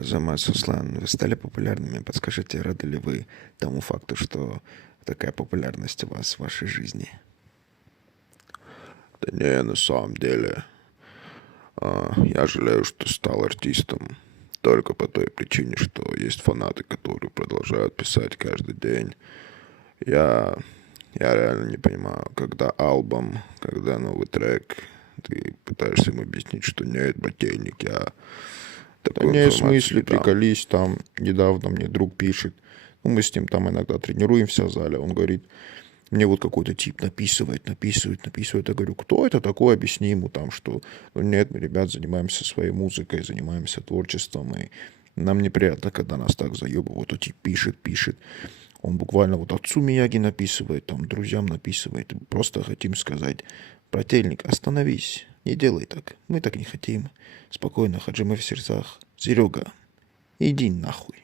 Замат Суслан, вы стали популярными. Подскажите, рады ли вы тому факту, что такая популярность у вас в вашей жизни? Да не, на самом деле, я жалею, что стал артистом только по той причине, что есть фанаты, которые продолжают писать каждый день. Я, я реально не понимаю, когда альбом, когда новый трек, ты пытаешься им объяснить, что нет, ботельник, я Да такую не, в информацию смысле, не дам. приколись, там недавно мне друг пишет, ну, мы с ним там иногда тренируемся в зале, он говорит, мне вот какой-то тип написывает. Я говорю, кто это такой, объясни ему там, что ну, нет, мы, ребят, занимаемся своей музыкой, занимаемся творчеством, и нам неприятно, когда нас так заебывают, а тип пишет. Он буквально вот отцу Мияги написывает, там, друзьям написывает. Просто хотим сказать, брательник, остановись, не делай так. Мы так не хотим. Спокойно, Хаджимы в сердцах. Серега, иди нахуй.